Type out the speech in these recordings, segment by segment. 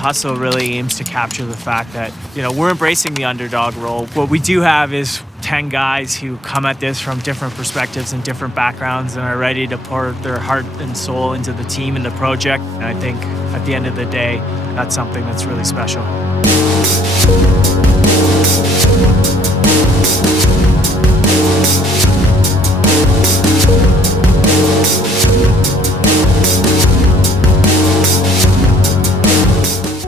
Hustle really aims to capture the fact that, we're embracing the underdog role. What we do have is 10 guys who come at this from different perspectives and different backgrounds and are ready to pour their heart and soul into the team and the project. And I think at the end of the day, that's something that's really special.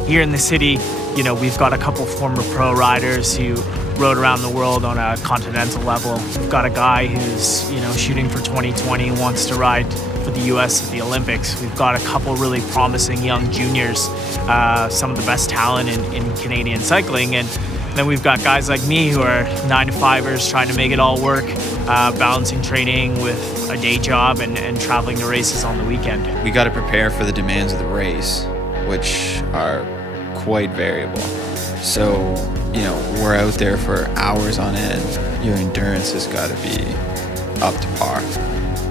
Here in the city, we've got a couple former pro riders who rode around the world on a continental level. We've got a guy who's, shooting for 2020 and wants to ride for the US at the Olympics. We've got a couple really promising young juniors, some of the best talent in Canadian cycling. And then we've got guys like me who are 9-to-5ers trying to make it all work, balancing training with a day job and traveling to races on the weekend. We got to prepare for the demands of the race, which are quite variable. So, we're out there for hours on end. Your endurance has got to be up to par.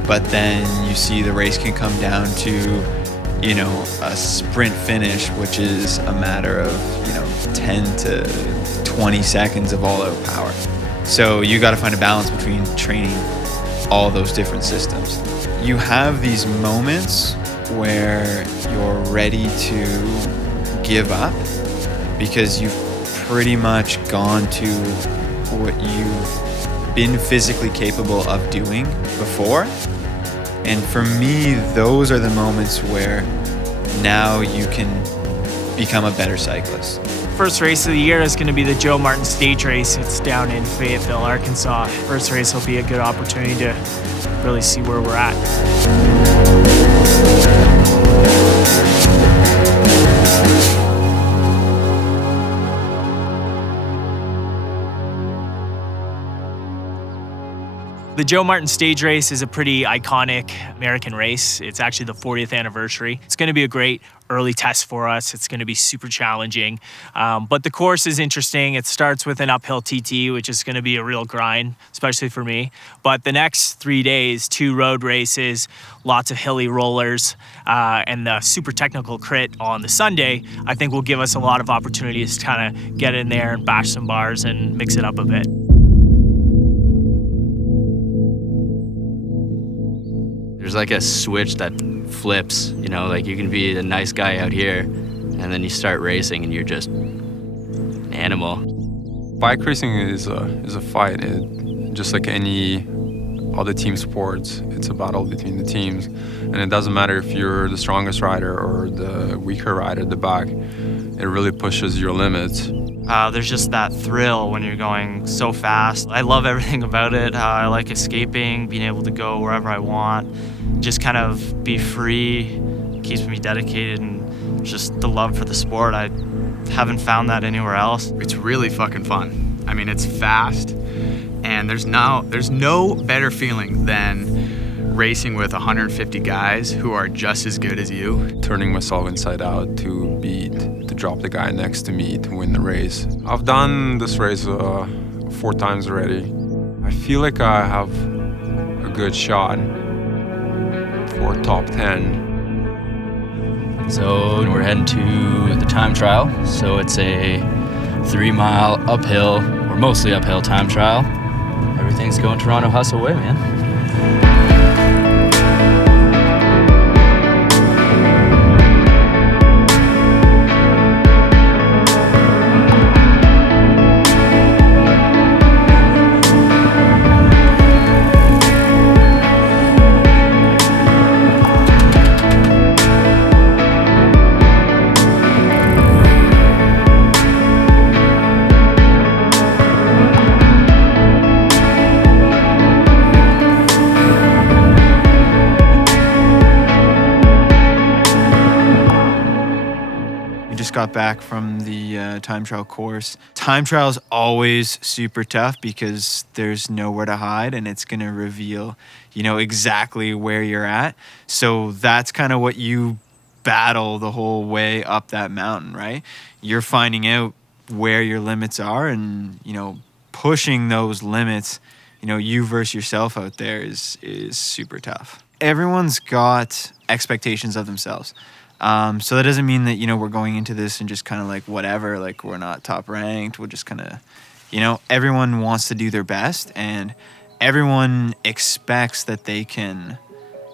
But then you see the race can come down to, a sprint finish, which is a matter of, 10 to 20 seconds of all-out power. So you got to find a balance between training all those different systems. You have these moments where you're ready to give up because you've pretty much gone to what you've been physically capable of doing before. And for me, those are the moments where now you can become a better cyclist. First race of the year is going to be the Joe Martin Stage Race. It's down in Fayetteville, Arkansas. First race will be a good opportunity to really see where we're at. The Joe Martin Stage Race is a pretty iconic American race. It's actually the 40th anniversary. It's going to be a great early test for us. It's going to be super challenging. But the course is interesting. It starts with an uphill TT, which is going to be a real grind, especially for me. But the next 3 days, 2 road races, lots of hilly rollers, and the super technical crit on the Sunday, I think will give us a lot of opportunities to kind of get in there and bash some bars and mix it up a bit. There's like a switch that flips, like you can be a nice guy out here and then you start racing and you're just an animal. Bike racing is a fight. Just like any other team sports, it's a battle between the teams. And it doesn't matter if you're the strongest rider or the weaker rider at the back. It really pushes your limits. There's just that thrill when you're going so fast. I love everything about it. I like escaping, being able to go wherever I want, just kind of be free, keeps me dedicated, and just the love for the sport. I haven't found that anywhere else. It's really fucking fun. I mean, it's fast, and there's no better feeling than racing with 150 guys who are just as good as you. Turning myself inside out to drop the guy next to me to win the race. I've done this race 4 times already. I feel like I have a good shot for top 10. So we're heading to the time trial. So it's a 3-mile uphill, or mostly uphill time trial. Everything's going Toronto Hustle way, man. Got back from the time trial course. Time trial is always super tough because there's nowhere to hide and it's going to reveal, exactly where you're at. So that's kind of what you battle the whole way up that mountain, right? You're finding out where your limits are and, pushing those limits, you versus yourself out there is super tough. Everyone's got expectations of themselves. So that doesn't mean that, we're going into this and just kind of like whatever, like we're not top ranked. We're just kind of, everyone wants to do their best, and everyone expects that they can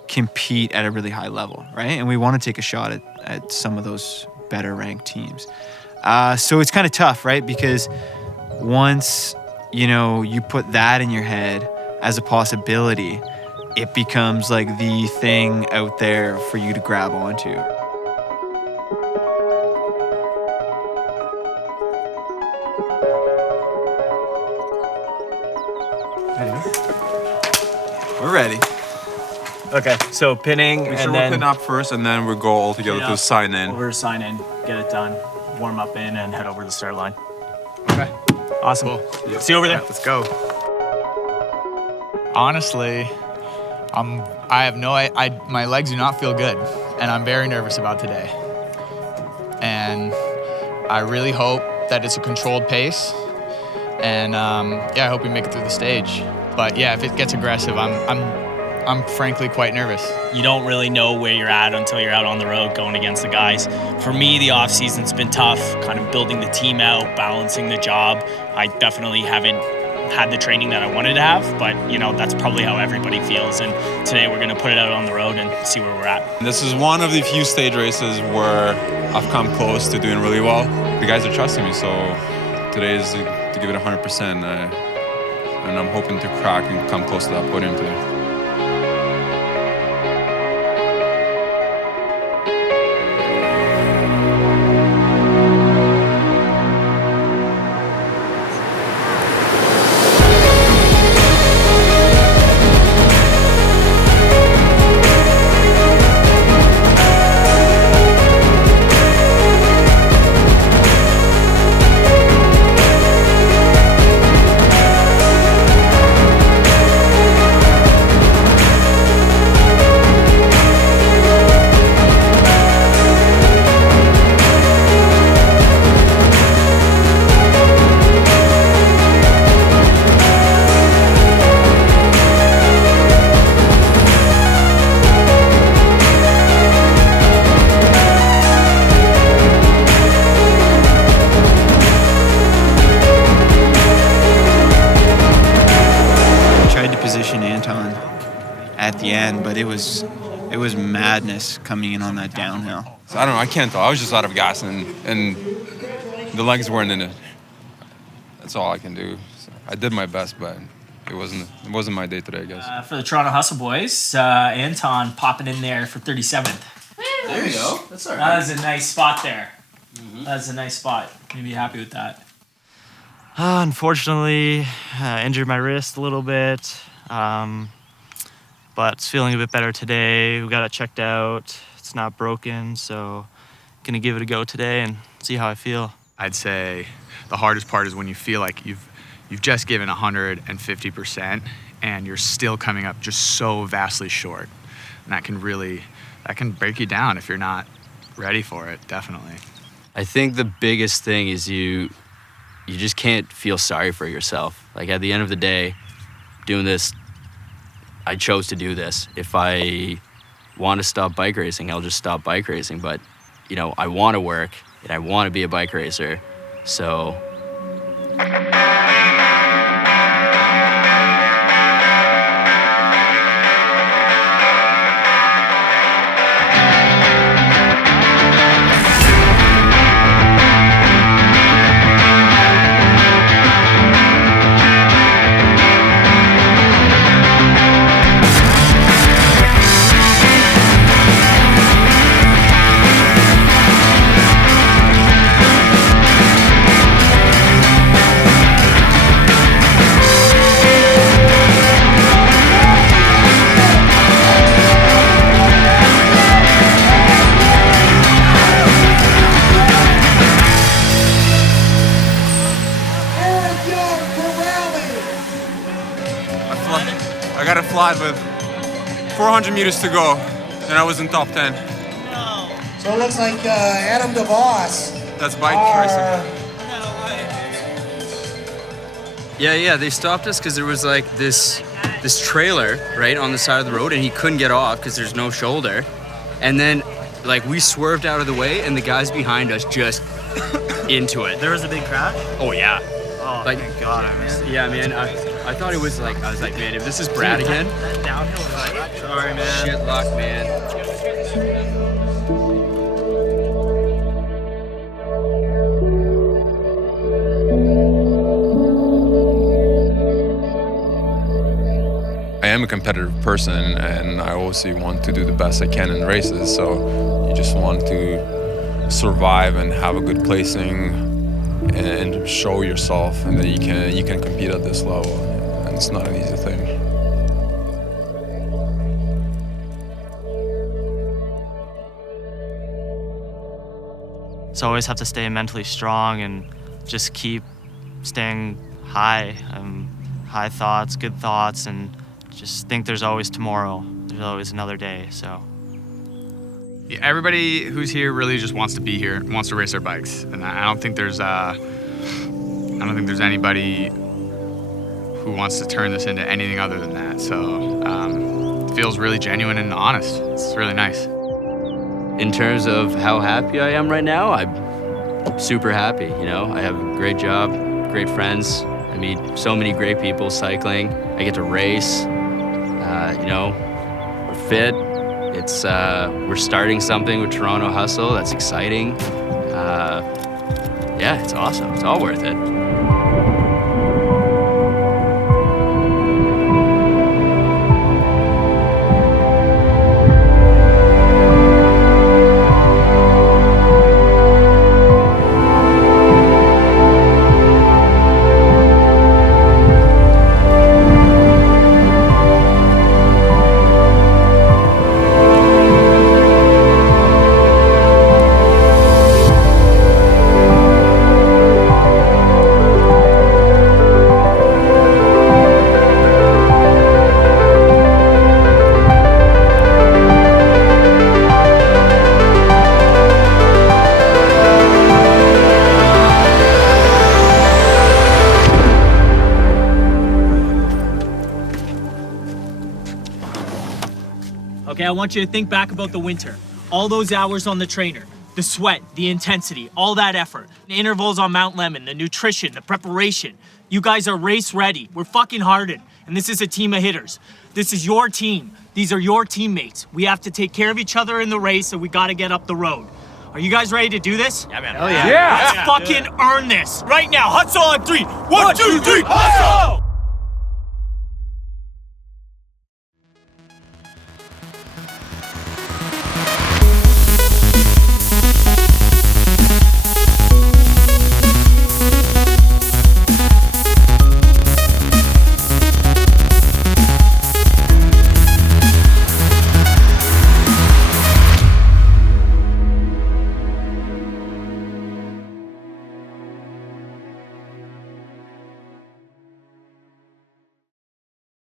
compete at a really high level, right? And we want to take a shot at some of those better ranked teams. So it's kind of tough, right? Because once, you put that in your head as a possibility, it becomes like the thing out there for you to grab onto. We're ready. Okay, so pinning, Make and sure we're then putting up first, and then we'll go all together Yeah. to sign in. over to sign in, get it done, warm up in, and head over to the start line. Okay. Awesome. Cool. See you over there. Let's go. Honestly, my legs do not feel good, and I'm very nervous about today. And I really hope that it's a controlled pace, and I hope we make it through the stage. But yeah, if it gets aggressive, I'm frankly quite nervous. You don't really know where you're at until you're out on the road going against the guys. For me, the off season's been tough, kind of building the team out, balancing the job. I definitely haven't had the training that I wanted to have, but that's probably how everybody feels. And today we're going to put it out on the road and see where we're at. This is one of the few stage races where I've come close to doing really well. The guys are trusting me, so today is to give it 100%. And I'm hoping to crack and come close to that podium today. At the end, but it was madness coming in on that downhill. So I don't know, I can't tell. I was just out of gas, and the legs weren't in it. That's all I can do. So I did my best, but it wasn't my day today, I guess. For the Toronto Hustle boys, Anton popping in there for 37th. There you go. That's all right. That was a nice spot there. That was a nice spot. You'd be happy with that. Unfortunately, injured my wrist a little bit, but it's feeling a bit better today. We got it checked out. It's not broken, so gonna give it a go today and see how I feel. I'd say the hardest part is when you feel like you've just given 150% and you're still coming up just so vastly short. And that can break you down if you're not ready for it, definitely. I think the biggest thing is you just can't feel sorry for yourself. Like at the end of the day, doing this, I chose to do this. If I want to stop bike racing, I'll just stop bike racing. But, I want to work and I want to be a bike racer. So I got a flat with 400 meters to go, and I was in top 10. So it looks like Adam DeVos. That's bike racing. Yeah, they stopped us because there was like this trailer right on the side of the road, and he couldn't get off because there's no shoulder. And then Like, we swerved out of the way, and the guys behind us just into it. There was a big crash? Oh, yeah. Oh, Like, thank God I missed it. Yeah, man. I thought it was like, I was like, man, if this is Brad again. That downhill right? Sorry, man. Shit luck, man. I am a competitive person, and I obviously want to do the best I can in races. So you just want to survive and have a good placing and show yourself, and then you can compete at this level. And it's not an easy thing. So I always have to stay mentally strong and just keep staying high. High thoughts, good thoughts, and just think there's always tomorrow. There's always another day, so. Yeah, everybody who's here really just wants to be here, wants to race their bikes, and I don't think there's anybody who wants to turn this into anything other than that. So it feels really genuine and honest. It's really nice. In terms of how happy I am right now, I'm super happy. You know, I have a great job, great friends. I meet so many great people cycling. I get to race. You know, we're fit. It's we're starting something with Toronto Hustle. That's exciting. Yeah, it's awesome. It's all worth it. Okay, I want you to think back about the winter. All those hours on the trainer, the sweat, the intensity, all that effort, the intervals on Mount Lemmon, the nutrition, the preparation. You guys are race ready. We're fucking hardened. And this is a team of hitters. This is your team. These are your teammates. We have to take care of each other in the race, and we gotta get up the road. Are you guys ready to do this? Yeah, man. Let's fucking earn this. Right now, hustle on 3. 1, 2, 3, hustle!